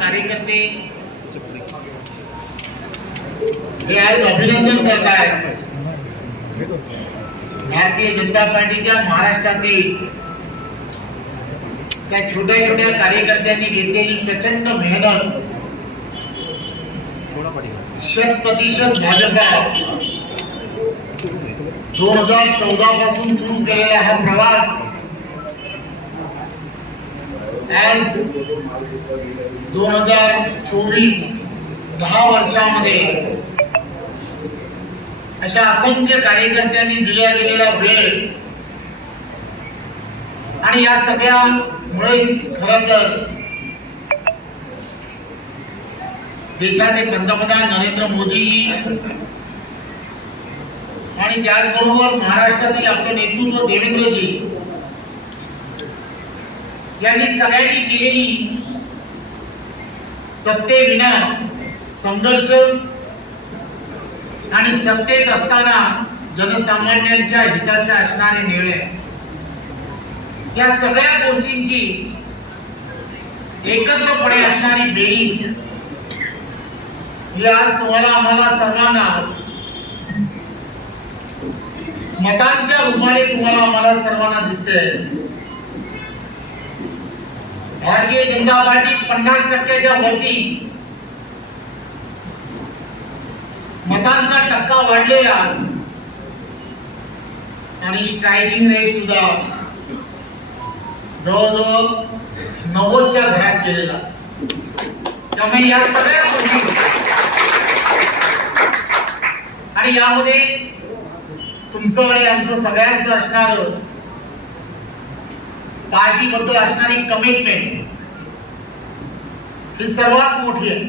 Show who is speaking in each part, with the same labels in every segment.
Speaker 1: कार्यकर्ते हे आज अभिनंदन करत आहेत भारतीय जनता पार्टीच्या महाराष्ट्रातील त्या छोट्या छोट्या कार्यकर्त्यांनी प्रचंड मेहनत? शत प्रतिशत भाजपा दोन हज़ार चौदा पासून सुरू केलेला हा प्रवास दोन हजार चोवीस दहा वर्षामध्ये अशा असंख्य कार्यकर्त्यांनी दिल्या गेलेला वेळ आणि या सगळ्यामुळेच खर तर देशाचे पंतप्रधान नरेंद्र मोदी आणि त्याचबरोबर महाराष्ट्रातील आपले नेतृत्व देवेंद्रजी यांनी सगळ्यांनी केलेली सत्तेविना संघर्ष आणि सत्तेत असताना जनसामान्यांच्या हिताचे असणारे निर्णय. या सगळ्या गोष्टींची एकत्रपणे असणारी बेरीज ही आज तुम्हाला आम्हाला सर्वांना मतांच्या रूपाने तुम्हाला आम्हाला सर्वांना दिसते भारतीय जनता पार्टी पन्नास टक्क्याच्या वरती मतांचा टक्का वाढलेला आणि स्ट्रायकिंग रेट सुद्धा जवळजवळ नव्वदच्या घरात गेलेला त्यामुळे या सगळ्या गोष्टी आणि यामध्ये तुमचं आणि आमचं सगळ्यांचं असणार पार्टीबद्दल असणारी कमिटमेंट ही सर्वात मोठी आहे.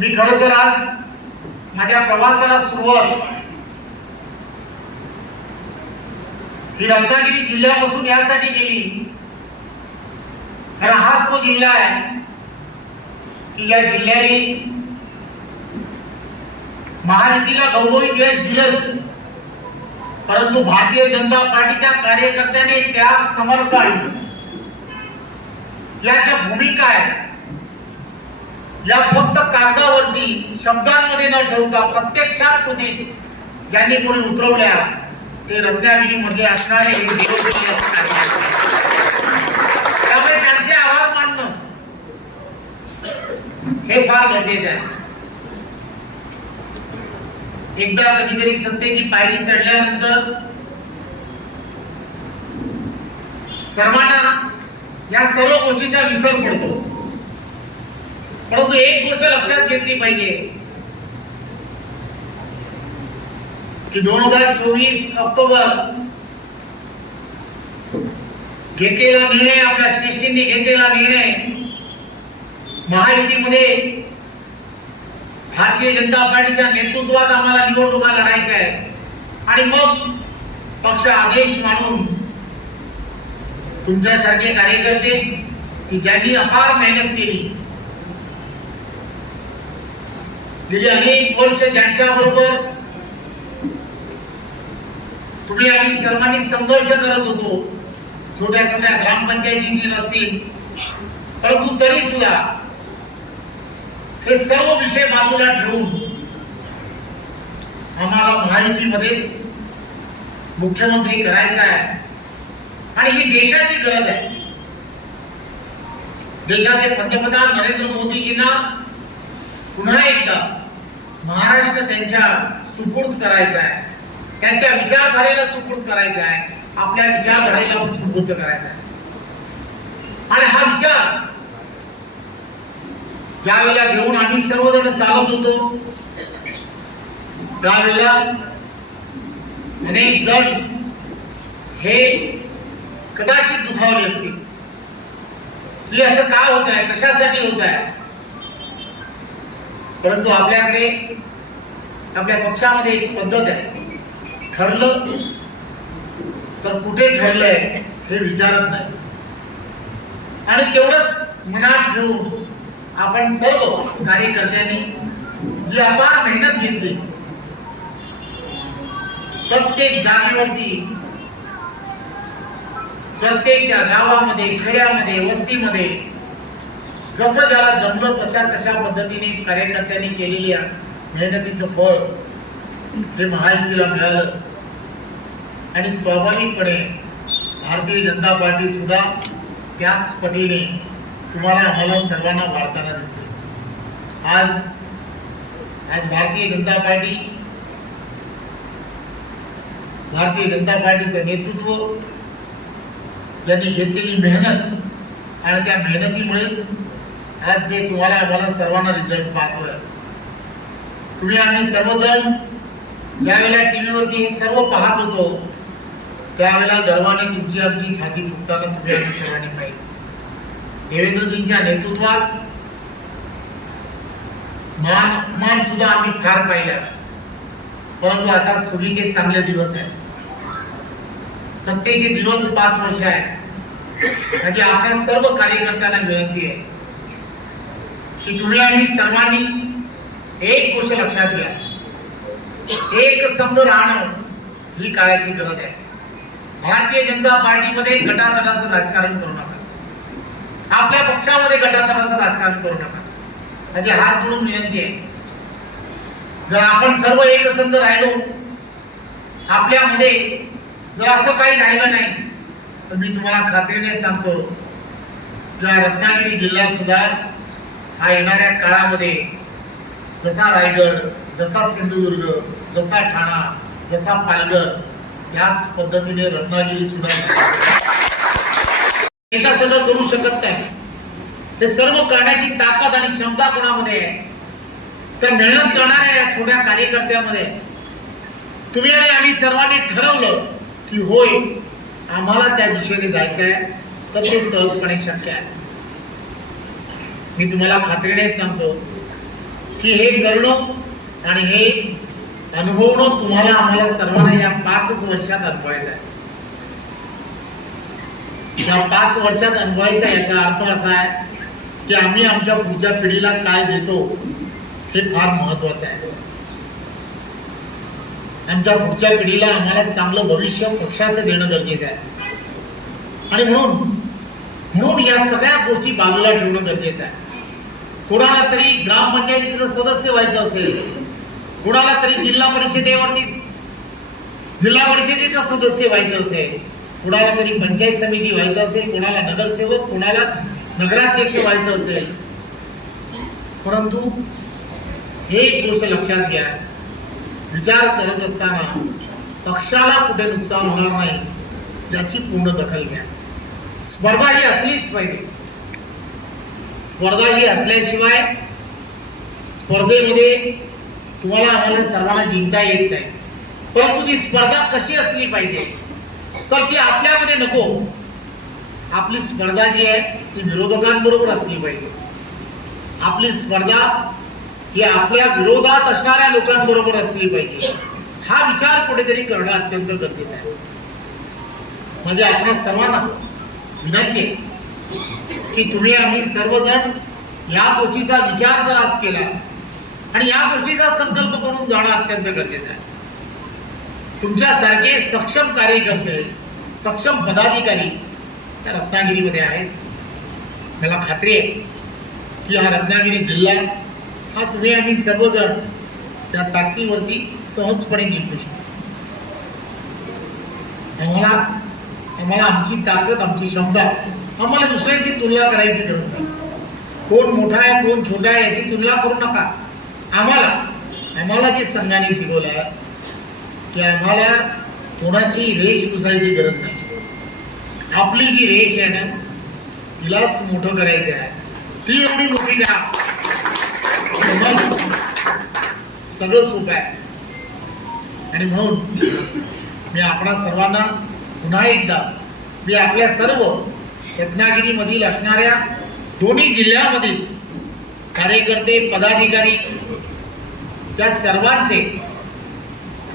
Speaker 1: मी खर तर आज माझ्या प्रवासाला सुरुवात ही रत्नागिरी जिल्ह्यापासून यासाठी केली. कारण हाच तो जिल्हा आहे की या जिल्ह्याने महायुतीला घवघवीत यश दिलंच. परंतु भारतीय जनता पार्टीच्या कार्यकर्त्याने त्याग समर्पण या ज्या भूमिका आहे या फक्त कागदावरती शब्दांमध्ये न ठेवता प्रत्यक्षात कुठे ज्यांनी कोणी उतरवल्या ते रत्नागिरी मध्ये असणारे हे असणारे. त्यामुळे त्यांचे आभार मानणं हे फार गरजेचे आहे एकदा कधीतरी सत्तेची पायरी चढल्यानंतर सर्वांना या सर्व गोष्टीचा विसर पडतो. परंतु एक गोष्ट लक्षात घेतली पाहिजे. की दोन हजार चोवीस ऑक्टोबर घेतलेला निर्णय आपल्या शिष्टींनी घेतलेला निर्णय महायुतीमध्ये भारतीय जनता पार्टीच्या नेतृत्वात आम्हाला निवडणुका लढायच्या आहेत. आणि मग पक्ष आदेश मानून तुमच्यासारखे कार्यकर्ते की ज्यांनी अपार मेहनत केली गेली अनेक वर्ष ज्यांच्या बरोबर तुम्ही आम्ही सर्वांनी संघर्ष करत होतो छोट्या छोट्या ग्रामपंचायतीतील असतील परंतु तरी सुद्धा हे सर्व विषय बाजूला ठेवून आम्हाला महायुतीमध्येच मुख्यमंत्री करायचा आहे. आणि ही देशाची गरज आहे. देशाचे पंतप्रधान नरेंद्र मोदीजींना पुन्हा एकदा महाराष्ट्र त्यांच्या सुपूर्द करायचा आहे. त्यांच्या विचारधारेला सुपूर्द करायचा आहे. आपल्या विचारधारेला सुपूर्द करायचा आहे. आणि हा त्यावेळेला घेऊन आम्ही सर्वजण चालत होतो. त्यावेळेला अनेक जण हे कदाचित दुखावले असतील. की असं का होत आहे कशासाठी होत आहे परंतु आपल्याकडे आपल्या पक्षामध्ये एक पद्धत आहे. ठरलं तर कुठे ठरलंय हे विचारत नाही. आणि तेवढंच मनात ठेवून आपण सर्व कार्यकर्त्यांनी जी अपार मेहनत घेतली प्रत्येक जागेवरती प्रत्येक त्या गावामध्ये खेड्यामध्ये वस्तीमध्ये जसं ज्याला जमलं तशा तशा पद्धतीने कार्यकर्त्यांनी केलेल्या मेहनतीचं फळ हे महायुतीला मिळालं. आणि स्वाभाविकपणे भारतीय जनता पार्टी सुद्धा त्याच पटीने तुम्हाला आम्हाला सर्वांना वाढताना दिसते. आज आज भारतीय जनता पार्टी भारतीय जनता पार्टीचं नेतृत्व त्यांनी घेतलेली मेहनत आणि त्या मेहनतीमुळेच आज जे तुम्हाला आम्हाला सर्वांना रिझल्ट पाहतोय तुम्ही आम्ही सर्वजण ज्यावेळेला टीव्हीवरती हे सर्व पाहत होतो त्यावेळेला गर्वाने तुमची आमची छाती फुटताना तुम्ही आम्ही सर्वांनी पाहिजे देवेंद्रजींच्या नेतृत्वात मान मान सुद्धा आम्ही फार पाहिला. परंतु आता सुगीचे चांगले दिवस आहेत. सत्तेचे दिवस पाच वर्ष आहे म्हणजे आपल्या सर्व कार्यकर्त्यांना विनंती आहे की तुम्ही आम्ही सर्वांनी एक गोष्ट लक्षात घ्या. एक संघ राहणं ही काळाची गरज आहे. भारतीय जनता पार्टीमध्ये गटातटाचं राजकारण करू नका. आपल्या पक्षामध्ये गटांतराचं राजकारण करू नका. म्हणजे हात जोडून विनंती आहे. जर आपण सर्व एकसंध राहिलो आपल्यामध्ये जर असं काही राहिलं नाही तर मी तुम्हाला खात्रीने सांगतो किंवा रत्नागिरी जिल्हा सुद्धा हा येणाऱ्या काळामध्ये जसा रायगड जसा सिंधुदुर्ग जसा ठाणा जसा पालघर याच पद्धतीने रत्नागिरी सुद्धा एका सगळं करू शकत नाही. ते सर्व करण्याची ताकद आणि क्षमता कोणामध्ये आहे? तर मेहनत करणाऱ्या या छोट्या कार्यकर्त्यामध्ये. तुम्ही आणि आम्ही सर्वांनी ठरवलं की होय आम्हाला त्या दिशेने जायचं आहे तर ते सहजपणे शक्य आहे. मी तुम्हाला खात्रीने सांगतो की हे करणं आणि हे अनुभवणं तुम्हाला आम्हाला सर्वांना या पाचच वर्षात अनुभवायचं आहे या पाच वर्षात अनुभवायचा याचा अर्थ असा आहे की आम्ही आमच्या पुढच्या पिढीला काय देतो हे फार महत्वाचं आहे. आमच्या पुढच्या पिढीला आम्हाला चांगलं भविष्य पक्षाचं देणं गरजेचं आहे. आणि म्हणून म्हणून या सगळ्या गोष्टी बाजूला ठेवणं गरजेचं आहे. कोणाला तरी ग्रामपंचायतीचं सदस्य व्हायचं असेल कोणाला तरी जिल्हा परिषदेवरती जिल्हा परिषदेचं सदस्य व्हायचं असेल कुणाला तरी पंचायत समिती व्हायचं असेल कुणाला नगरसेवक कोणाला नगराध्यक्ष व्हायचं असेल. परंतु हे एक गोष्ट लक्षात घ्या. विचार करत असताना पक्षाला कुठे नुकसान होणार नाही याची पूर्ण दखल घ्या. स्पर्धा ही असलीच पाहिजे. स्पर्धा ही असल्याशिवाय स्पर्धेमध्ये तुम्हाला आम्हाला सर्वांना जिंकता येत नाही. परंतु ती स्पर्धा कशी असली पाहिजे? तर ती आपल्यामध्ये नको. आपली स्पर्धा जी आहे ती विरोधकांबरोबर असली पाहिजे. आपली स्पर्धा ही आपल्या विरोधात असणाऱ्या लोकांबरोबर असली पाहिजे. हा विचार कुठेतरी करणं अत्यंत गरजेचं आहे. म्हणजे आपल्या सर्वांना विनंती आहे की तुम्ही आम्ही सर्वजण या गोष्टीचा विचार जर आज केला आणि या गोष्टीचा संकल्प करून जाणं अत्यंत गरजेचं आहे. तुमच्यासारखे सक्षम कार्यकर्ते सक्षम पदाधिकारी त्या रत्नागिरीमध्ये आहेत. मला खात्री आहे की हा रत्नागिरी जिल्हा हा तुम्ही आम्ही सर्वजण त्या ताकदीवरती सहजपणे जिंकू शकतो. आम्हाला आम्हाला आमची ताकद आमची क्षमता आम्हाला दुसऱ्यांची तुलना करायची गरज नाही. कोण मोठा आहे कोण छोटा आहे याची तुलना करू नका. आम्हाला आम्हाला जे संघाने शिकवलं आहे की आम्हाला कोणाची रेष पुसायची गरज नाही. आपली जी रेष आहे ना तिलाच मोठं करायचं आहे. ती एवढी मोठी द्या सगळं सोपं आहे. आणि म्हणून मी आपणा सर्वांना पुन्हा एकदा मी आपल्या सर्व रत्नागिरीमधील असणाऱ्या दोन्ही जिल्ह्यामधील कार्यकर्ते पदाधिकारी त्या सर्वांचे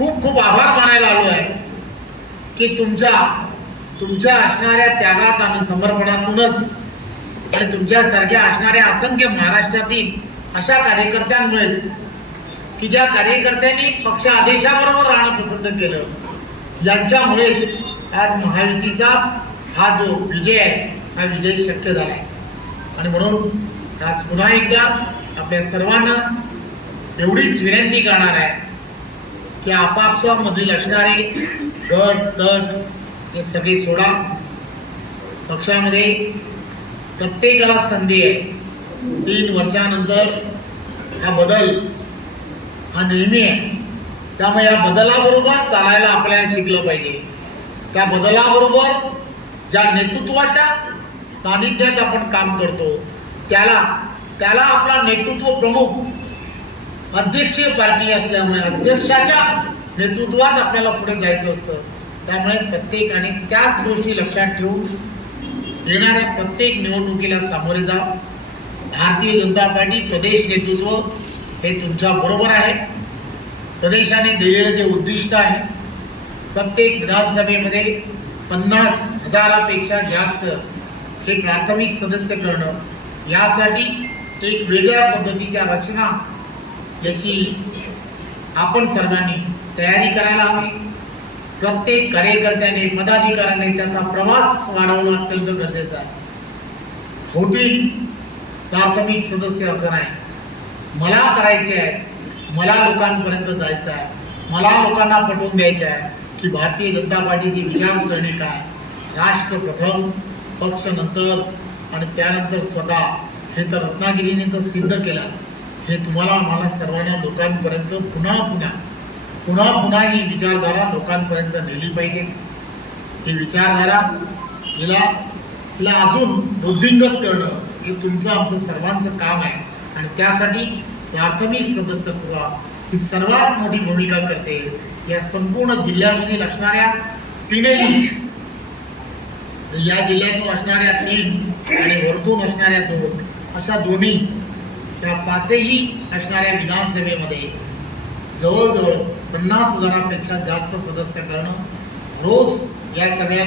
Speaker 1: खूप खूप आभार मानायला आलो आहे की तुमच्या तुमच्या असणाऱ्या त्यागात आणि समर्पणातूनच आणि तुमच्यासारख्या असणाऱ्या असंख्य महाराष्ट्रातील अशा कार्यकर्त्यांमुळेच की ज्या कार्यकर्त्यांनी पक्ष आदेशाबरोबर राहणं पसंत केलं यांच्यामुळेच आज महायुतीचा हा जो विजय आहे हा विजय शक्य झाला आहे. आणि म्हणून आज पुन्हा एकदा आपल्या सर्वांना एवढीच विनंती करणार आहे की आपापसामधील मधील असणारे गट तट हे सगळे सोडा. पक्षामध्ये प्रत्येकाला संधी आहे. तीन वर्षानंतर हा बदल हा नेहमी आहे. त्यामुळे या बदलाबरोबर चालायला आपल्याला शिकलं पाहिजे. त्या बदलाबरोबर ज्या नेतृत्वाच्या सानिध्यात आपण काम करतो त्याला त्याला आपला नेतृत्व प्रमुख अध्यक्षीय पार्टी असल्यामुळे अध्यक्षाच्या नेतृत्वात आपल्याला पुढे जायचं असतं. त्यामुळे प्रत्येकाने त्याच गोष्टी लक्षात ठेवून येणाऱ्या प्रत्येक निवडणुकीला सामोरे जा. भारतीय जनता पार्टी प्रदेश नेतृत्व हे तुमच्या बरोबर आहे. प्रदेशाने दिलेलं जे उद्दिष्ट आहे प्रत्येक विधानसभेमध्ये पन्नास हजारापेक्षा जास्त हे प्राथमिक सदस्य करणं यासाठी एक वेगळ्या पद्धतीच्या रचना याची आपण सर्वांनी तयारी करायला हवी. प्रत्येक कार्यकर्त्याने पदाधिकाऱ्याने त्याचा प्रवास वाढवणं अत्यंत गरजेचं आहे. होती प्राथमिक सदस्य असं नाही. मला करायचे आहे मला लोकांपर्यंत जायचं आहे मला लोकांना पटवून द्यायचं आहे की भारतीय जनता पार्टीची विचारसरणी काय? राष्ट्र प्रथम पक्ष नंतर आणि त्यानंतर स्वतः हे तर रत्नागिरीने तर सिद्ध केलं. हे तुम्हाला आम्हाला सर्वांना लोकांपर्यंत पुन्हा पुन्हा पुन्हा पुन्हा ही विचारधारा लोकांपर्यंत नेली पाहिजे. ही विचारधारा हिला हिला अजून वृद्धिंगत करणं हे तुमचं आमचं सर्वांचं काम आहे. आणि त्यासाठी प्राथमिक सदस्यत्व ही सर्वात मोठी भूमिका करते. या संपूर्ण जिल्ह्यामधील असणाऱ्या तीनही या जिल्ह्यातून असणाऱ्या तीन आणि वरतून असणाऱ्या दोन अशा दोन्ही त्या पाचही असणाऱ्या विधानसभेमध्ये जवळजवळ पन्नास हजारापेक्षा जास्त सदस्य करणं रोज या सगळ्या